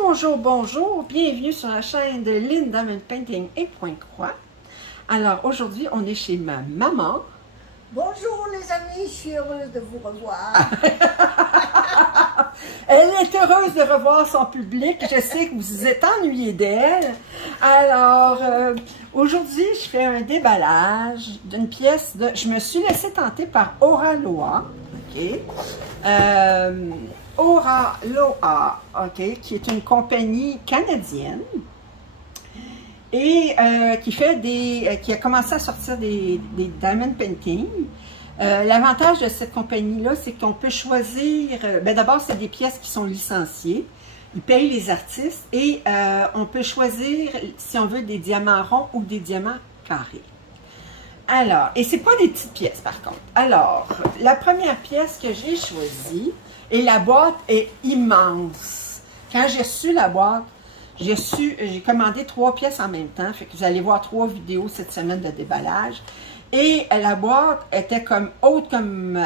Bonjour, bonjour, bienvenue sur la chaîne de Lynn Diamond Painting et Point Croix. Alors aujourd'hui, on est chez ma maman. Bonjour les amis, je suis heureuse de vous revoir. Elle est heureuse de revoir son public. Je sais que vous vous êtes ennuyés d'elle. Alors, aujourd'hui, je fais un déballage d'une pièce de... Je me suis laissée tenter par Aura Loa. OK. Aura Loa, OK, qui est une compagnie canadienne et qui a commencé à sortir des diamond paintings. L'avantage de cette compagnie-là, c'est qu'on peut choisir, d'abord, c'est des pièces qui sont licenciées, ils payent les artistes et on peut choisir si on veut des diamants ronds ou des diamants carrés. Alors, et c'est pas des petites pièces par contre. Alors, la première pièce que j'ai choisie, et la boîte est immense. Quand j'ai reçu la boîte, j'ai commandé 3 pièces en même temps, fait que vous allez voir 3 vidéos cette semaine de déballage. Et la boîte était comme haute, comme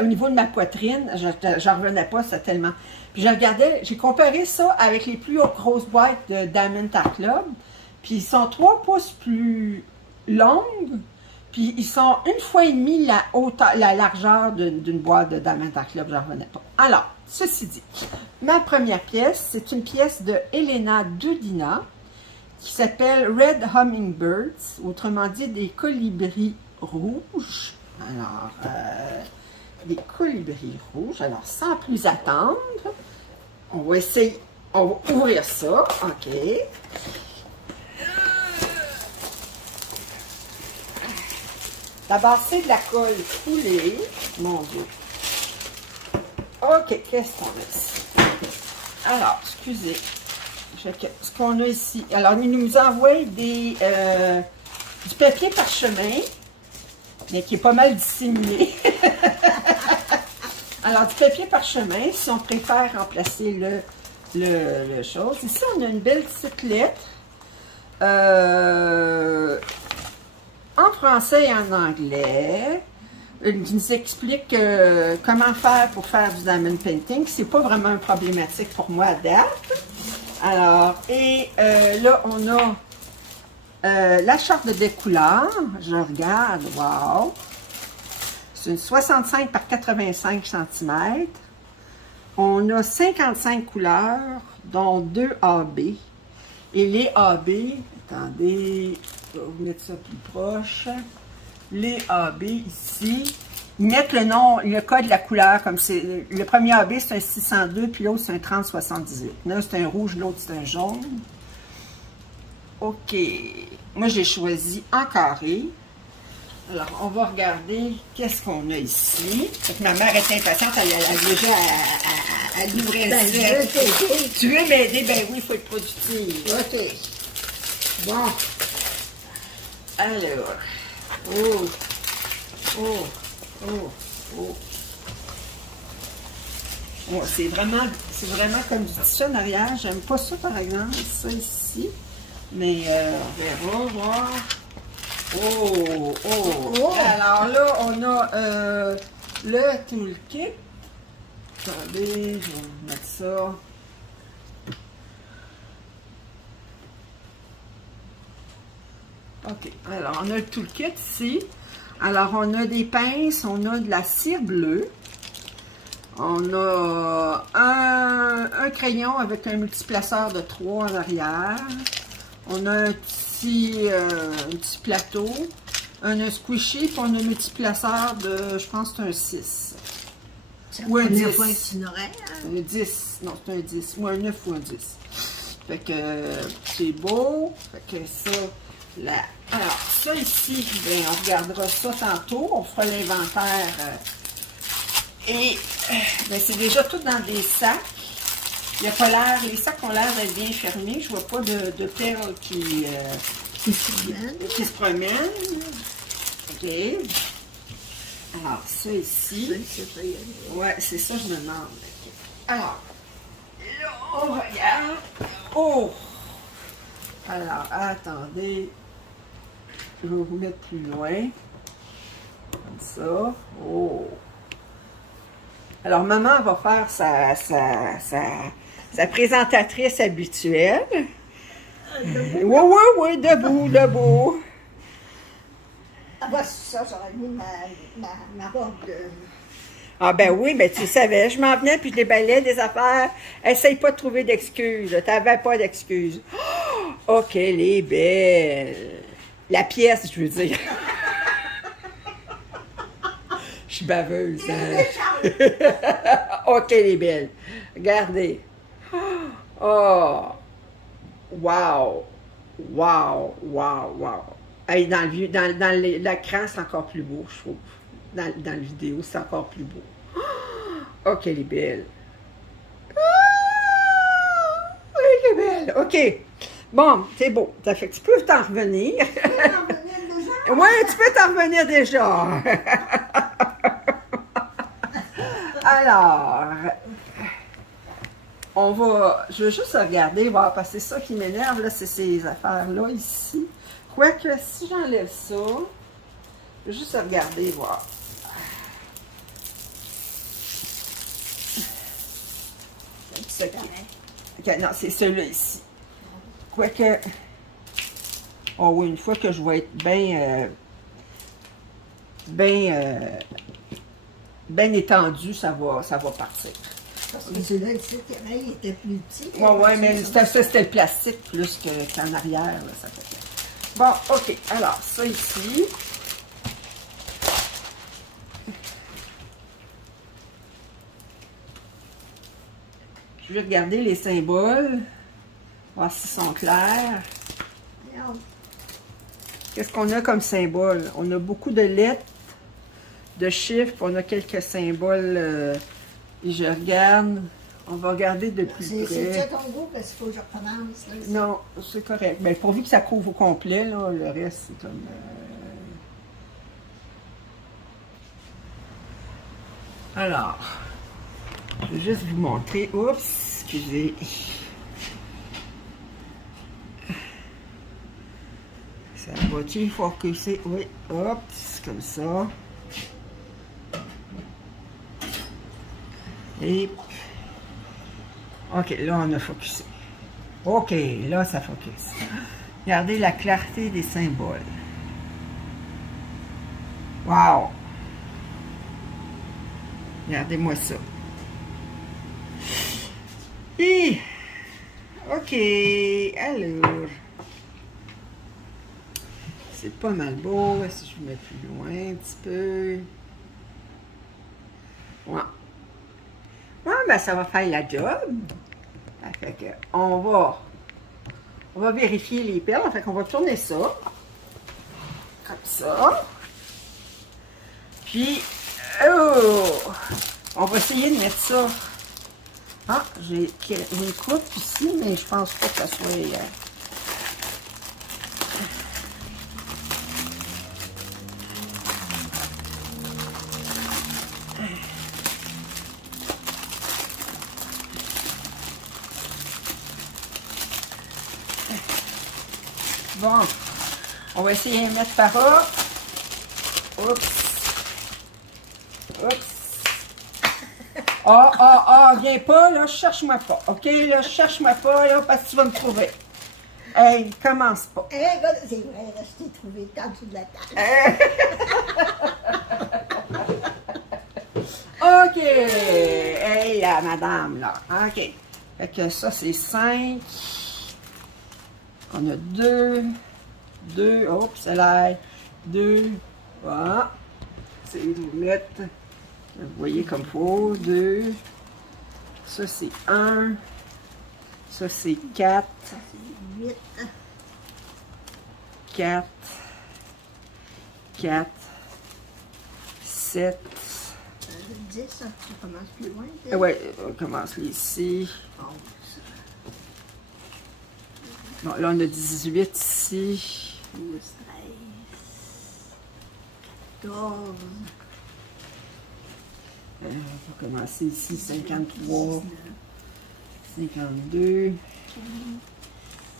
au niveau de ma poitrine, j'en revenais pas, c'était tellement... Puis je regardais, j'ai comparé ça avec les plus grosses boîtes de Diamond Art Club, puis ils sont 3 pouces plus longues, puis ils sont 1,5 fois la largeur d'une boîte de Diamond Art Club, j'en revenais pas. Alors, ceci dit, ma première pièce, c'est une pièce de Elena Dudina qui s'appelle Red Hummingbirds, autrement dit des colibris rouges. Alors, des colibris rouges. Alors, sans plus attendre, on va essayer, on va ouvrir ça. OK. D'abord, c'est de la colle coulée. Mon Dieu. OK, qu'est-ce qu'on a ici? Alors, excusez. Ce qu'on a ici. Alors, il nous envoie du papier parchemin, mais qui est pas mal dissimulé. Alors, du papier parchemin, si on préfère remplacer le chose. Ici, on a une belle petite lettre. En français et en anglais. Qui nous explique comment faire pour faire du diamond painting. C'est pas vraiment problématique pour moi à date. Alors, et là, on a la charte de découleur. Je regarde, wow! C'est une 65 par 85 cm. On a 55 couleurs, dont 2 AB. Et les AB, attendez, je vais vous mettre ça plus proche. Les AB ici, ils mettent le nom, le code de la couleur, comme c'est, le premier AB c'est un 602, puis l'autre c'est un 3078. Là c'est un rouge, l'autre c'est un jaune. OK, moi j'ai choisi en carré. Alors on va regarder qu'est-ce qu'on a ici. Donc, ma mère est impatiente, elle a déjà à l'ouvrir. Tu veux m'aider? Ben oui, il faut être productif. OK. Bon. Alors... Oh, oh, oh, oh. Oh, c'est vraiment comme du tissu en arrière. J'aime pas ça, par exemple, ça ici. Mais on verra voir. Oh, oh, oh. Alors là, on a le toolkit. Attendez, je vais mettre ça. OK. Alors, on a le toolkit ici. Alors, on a des pinces, on a de la cire bleue. On a un crayon avec un multiplaceur de 3 en arrière. On a un petit plateau. Un squishy, puis on a un multiplaceur de, je pense que c'est un 6. Ou un 10. Un 10. Non, c'est un 10. Ou un 9 ou un 10. Fait que c'est beau. Fait que ça... Alors, ça ici, bien, on regardera ça tantôt, on fera l'inventaire. Et c'est déjà tout dans des sacs. Il n'y a pas l'air, les sacs ont l'air d'être bien fermés. Je vois pas de perles qui se promènent. OK. Alors, ça ici. Ouais, c'est ça, je me demande. Alors, là, on regarde. Oh! Alors, attendez. Je vais vous mettre plus loin. Comme ça. Oh! Alors, maman va faire sa présentatrice habituelle. Oui, debout, debout. Ah bah ça, j'aurais mis ma robe de... Ah ben oui, ben tu savais, je m'en venais puis je déballais des affaires. Essaye pas de trouver d'excuses, t'avais pas d'excuses. Oh, qu'elle est belle. La pièce, je veux dire. Je suis baveuse. Hein? Oh, qu'elle est belle. Regardez. Oh. Wow. Wow, wow, wow. Hey, dans l'écran, c'est encore plus beau, je trouve. Dans la vidéo, c'est encore plus beau. Oh, qu'elle est belle. Oh, elle est belle. OK. Bon, c'est beau. Ça fait que tu peux t'en revenir. Oui, tu peux t'en revenir déjà. Alors, je veux juste regarder, voir, parce que c'est ça qui m'énerve, là, c'est ces affaires-là ici. Quoique, si j'enlève ça, je veux juste regarder, voir. Okay, non, c'est celui-là ici. Quoique, oh oui, une fois que je vais être bien étendu, ça va partir. Parce que celui-là, il était plus petit. Oui, mais c'était le plastique plus qu'en arrière, là, ça fait. Bon, OK. Alors, ça ici. Je vais regarder les symboles. Voir s'ils sont clairs. Qu'est-ce qu'on a comme symbole? On a beaucoup de lettres, de chiffres, on a quelques symboles. Et je regarde. On va regarder de plus près. C'est ça ton goût parce qu'il faut que je recommence. Là, non, c'est correct. Mais pourvu que ça couvre au complet, là, le reste, c'est comme... Alors, je vais juste vous montrer. Oups, excusez. Ça va-tu focuser? Oui, hop, c'est comme ça. Et... OK, là, on a focusé. OK, là, ça focus. Regardez la clarté des symboles. Wow! Regardez-moi ça. Et... OK, alors... C'est pas mal beau. Si je me mets plus loin un petit peu. Ouais. Ouais, ben ça va faire la job. Fait que on va vérifier les perles. Fait qu'on va tourner ça. Comme ça. Puis, oh, on va essayer de mettre ça. Ah, j'ai une coupe ici, mais je pense pas que ça soit... Bon, on va essayer de mettre par là. Oups. Oups. Viens pas, là, cherche-moi pas. OK, là, cherche-moi pas, là, parce que tu vas me trouver. Hey, commence pas. C'est vrai, là, je t'ai trouvé en dessous de la table. OK. Hey, là, madame, là. OK. Fait que ça, c'est 5. On a 2. Oups, c'est là. 2. Voilà. C'est de vous mettre. Vous voyez comme il faut. 2. Ça, c'est 1. Ça, c'est 4. Ça, c'est 8. 4. 4. 7. 10, tu commences plus loin. Oui, on commence ici. Bon, là, on a 18 ici. 12, 13, 14. On va commencer ici, 53, 52,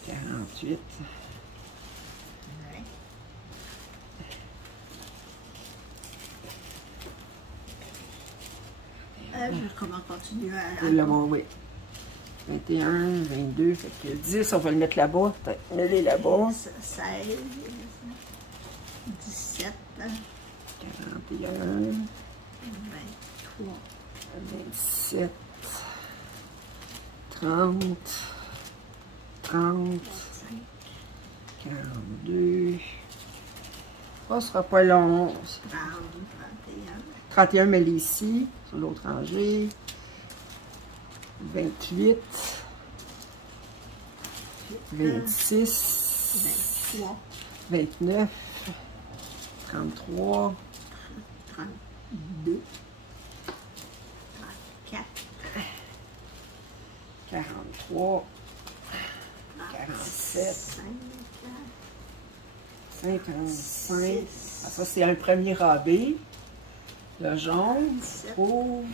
48. Je vais comment continuer à... Là, bon, oui. 21, 22, fait que 10, on va le mettre là-bas. Mets-les là-bas. 16, 17, 41, 23, 27, 30, 30, 42. Ça sera pas long. 30, 31, mets-les ici, sur l'autre rangée. 28, 26, 29, 33, 32, 34, 43, 47, 55. Ah, ça, c'est un premier rabais. Le jaune, rouge.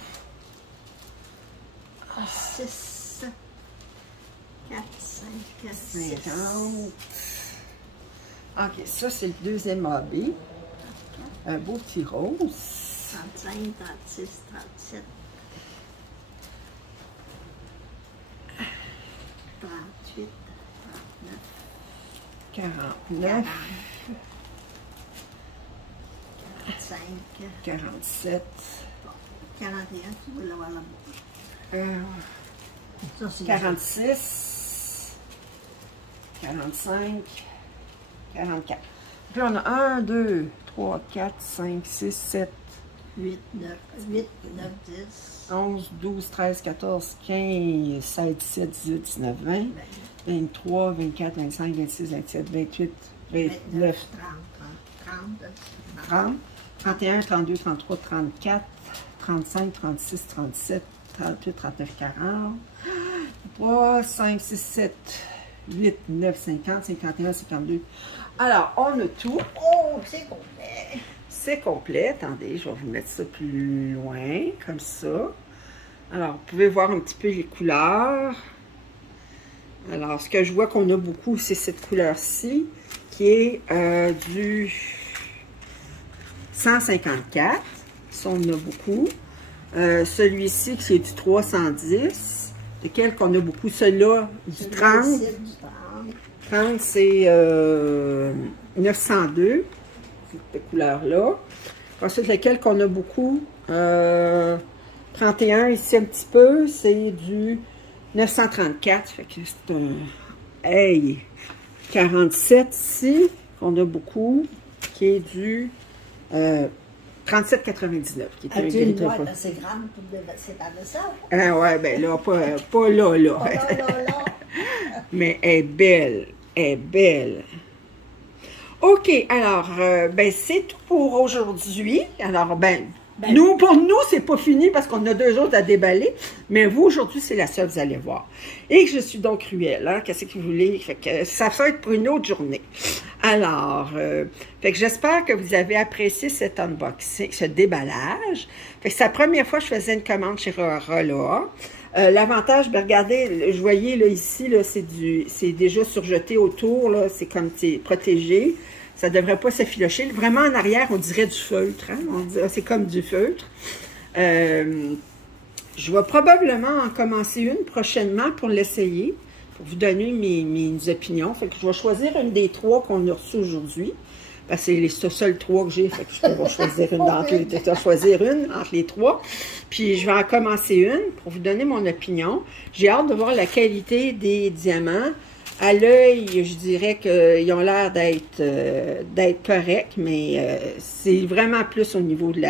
6, 4, 5, 6. 50. OK, ça, c'est le deuxième AB. Un beau petit rose. 35, 36, 37, 38, 49. 45, 47. 41, tu veux l'avoir là-bas. Ça, c'est 46. 45. 44. Puis on a 1, 2, 3, 4, 5, 6, 7, 8, 9, 10. 11, 12, 13, 14, 15, 16, 17, 18, 19, 20, 23, 24, 25, 26, 27, 28, 29, 30, 31, 32, 33, 34, 35, 36, 37, 38, 39, 40, 3, 5, 6, 7, 8, 9, 50, 51, 52. Alors, on a tout. Oh, c'est complet. C'est complet. Attendez, je vais vous mettre ça plus loin, comme ça. Alors, vous pouvez voir un petit peu les couleurs. Alors, ce que je vois qu'on a beaucoup, c'est cette couleur-ci, qui est du 154. Ça, on en a beaucoup. Celui-ci, qui est du 310. Lequel qu'on a beaucoup? Celui-là, du 30. 30, c'est 902. Cette couleur-là. Ensuite, lequel qu'on a beaucoup? 31, ici un petit peu, c'est du 934. Fait que c'est un... Hey! 47 ici, qu'on a beaucoup, qui est du 37,99. As-tu une boîte assez grande pour séparer ça? Ah ouais, ben là, pas là, là. Oh, là. Mais elle est belle, elle est belle. OK, alors, ben c'est tout pour aujourd'hui. Alors, pour nous, c'est pas fini parce qu'on a 2 autres à déballer. Mais vous, aujourd'hui, c'est la seule, vous allez voir. Et que je suis donc cruelle, hein? Qu'est-ce que vous voulez? Fait que ça va être pour une autre journée. Alors, fait que j'espère que vous avez apprécié cet unboxing, ce déballage. Fait que c'est la première fois que je faisais une commande chez Roloa. L'avantage, ben regardez, je voyais là ici, là, c'est déjà surjeté autour, là, c'est comme c'est protégé. Ça ne devrait pas s'effilocher. Vraiment en arrière, on dirait du feutre. Hein? C'est comme du feutre. Je vais probablement en commencer une prochainement pour l'essayer, pour vous donner mes opinions. Fait que je vais choisir une des 3 qu'on a reçues aujourd'hui. Parce que c'est les seuls 3 que j'ai. Fait que je vais choisir une entre les 3. Puis je vais en commencer une pour vous donner mon opinion. J'ai hâte de voir la qualité des diamants. À l'œil, je dirais qu'ils ont l'air d'être corrects, mais c'est vraiment plus au niveau de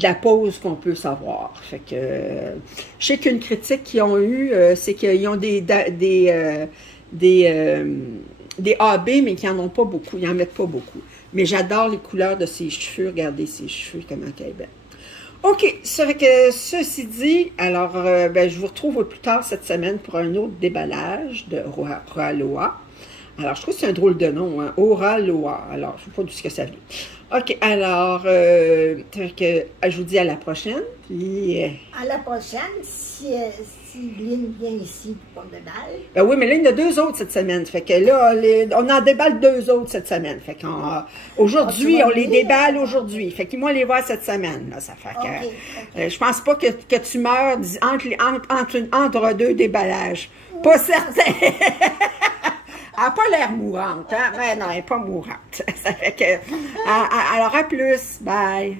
la pose qu'on peut savoir. Fait que je sais qu'une critique qu'ils ont eue, c'est qu'ils ont des AB, mais qu'ils n'en ont pas beaucoup. Ils n'en mettent pas beaucoup. Mais j'adore les couleurs de ses cheveux. Regardez ses cheveux, comment elle est belle. OK, ça fait que ceci dit, alors je vous retrouve plus tard cette semaine pour un autre déballage de Roloa. Alors, je trouve que c'est un drôle de nom, hein, Roloa. Alors, je ne sais pas d'où ce que ça vient. OK, alors, je vous dis à la prochaine. Puis, à la prochaine, si si Lynn vient ici pour qu'on déballe. Ben oui, mais là, il y en a 2 autres cette semaine. Fait que là, on en déballe 2 autres cette semaine. Fait qu'aujourd'hui, on les déballe aujourd'hui. Fait qu'ils vont les voir cette semaine. Là, ça fait que je pense pas que tu meurs entre 2 déballages. Pas certain. Elle n'a pas l'air mourante, hein? Mais non, elle n'est pas mourante. Ça fait que... Alors, à plus. Bye.